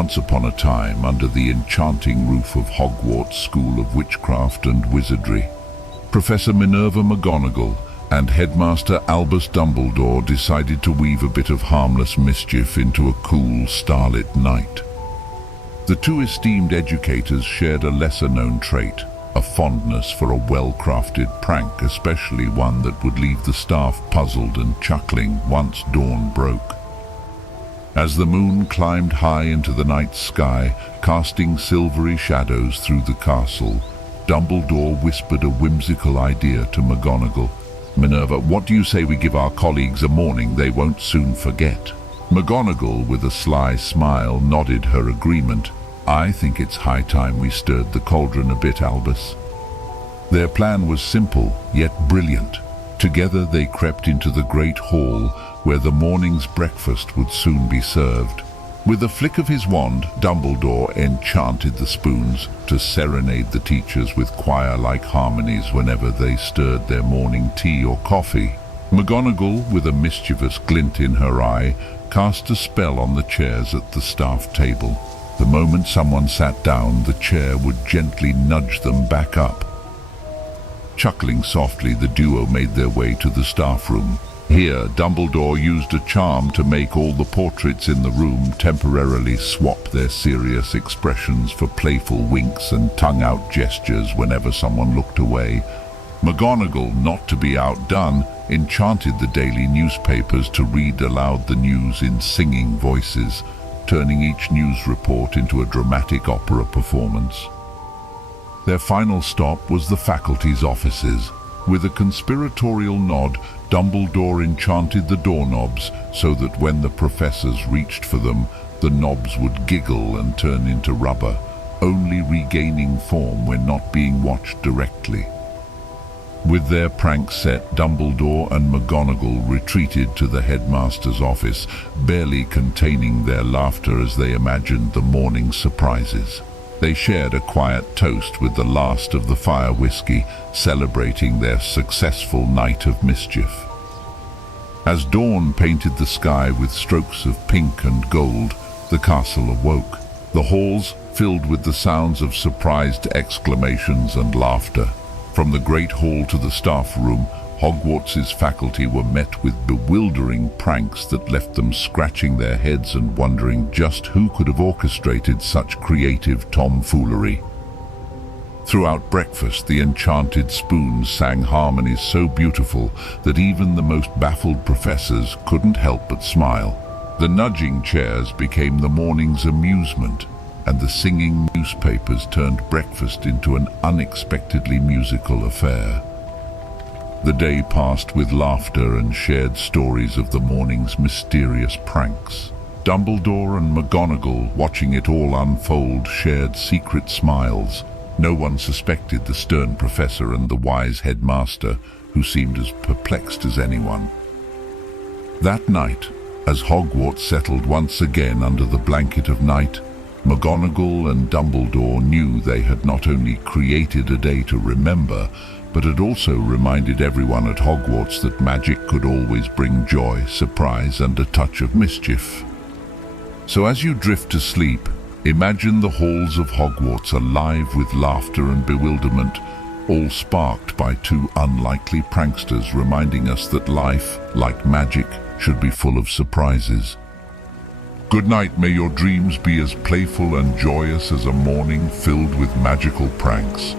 Once upon a time, under the enchanting roof of Hogwarts School of Witchcraft and Wizardry, Professor Minerva McGonagall and Headmaster Albus Dumbledore decided to weave a bit of harmless mischief into a cool, starlit night. The two esteemed educators shared a lesser-known trait, a fondness for a well-crafted prank, especially one that would leave the staff puzzled and chuckling once dawn broke. As the moon climbed high into the night sky, casting silvery shadows through the castle, Dumbledore whispered a whimsical idea to McGonagall. "Minerva, what do you say we give our colleagues a morning they won't soon forget?" McGonagall, with a sly smile, nodded her agreement. "I think it's high time we stirred the cauldron a bit, Albus." Their plan was simple, yet brilliant. Together they crept into the great hall, where the morning's breakfast would soon be served. With a flick of his wand, Dumbledore enchanted the spoons to serenade the teachers with choir-like harmonies whenever they stirred their morning tea or coffee. McGonagall, with a mischievous glint in her eye, cast a spell on the chairs at the staff table. The moment someone sat down, the chair would gently nudge them back up. Chuckling softly, the duo made their way to the staff room. Here, Dumbledore used a charm to make all the portraits in the room temporarily swap their serious expressions for playful winks and tongue-out gestures whenever someone looked away. McGonagall, not to be outdone, enchanted the daily newspapers to read aloud the news in singing voices, turning each news report into a dramatic opera performance. Their final stop was the faculty's offices. With a conspiratorial nod, Dumbledore enchanted the doorknobs so that when the professors reached for them, the knobs would giggle and turn into rubber, only regaining form when not being watched directly. With their prank set, Dumbledore and McGonagall retreated to the headmaster's office, barely containing their laughter as they imagined the morning's surprises. They shared a quiet toast with the last of the fire whiskey, celebrating their successful night of mischief. As dawn painted the sky with strokes of pink and gold, the castle awoke, the halls filled with the sounds of surprised exclamations and laughter. From the great hall to the staff room, Hogwarts' faculty were met with bewildering pranks that left them scratching their heads and wondering just who could have orchestrated such creative tomfoolery. Throughout breakfast, the enchanted spoons sang harmonies so beautiful that even the most baffled professors couldn't help but smile. The nudging chairs became the morning's amusement, and the singing newspapers turned breakfast into an unexpectedly musical affair. The day passed with laughter and shared stories of the morning's mysterious pranks. Dumbledore and McGonagall, watching it all unfold, shared secret smiles. No one suspected the stern professor and the wise headmaster, who seemed as perplexed as anyone. That night, as Hogwarts settled once again under the blanket of night, McGonagall and Dumbledore knew they had not only created a day to remember, but had also reminded everyone at Hogwarts that magic could always bring joy, surprise, and a touch of mischief. So as you drift to sleep, imagine the halls of Hogwarts alive with laughter and bewilderment, all sparked by two unlikely pranksters reminding us that life, like magic, should be full of surprises. Good night. May your dreams be as playful and joyous as a morning filled with magical pranks.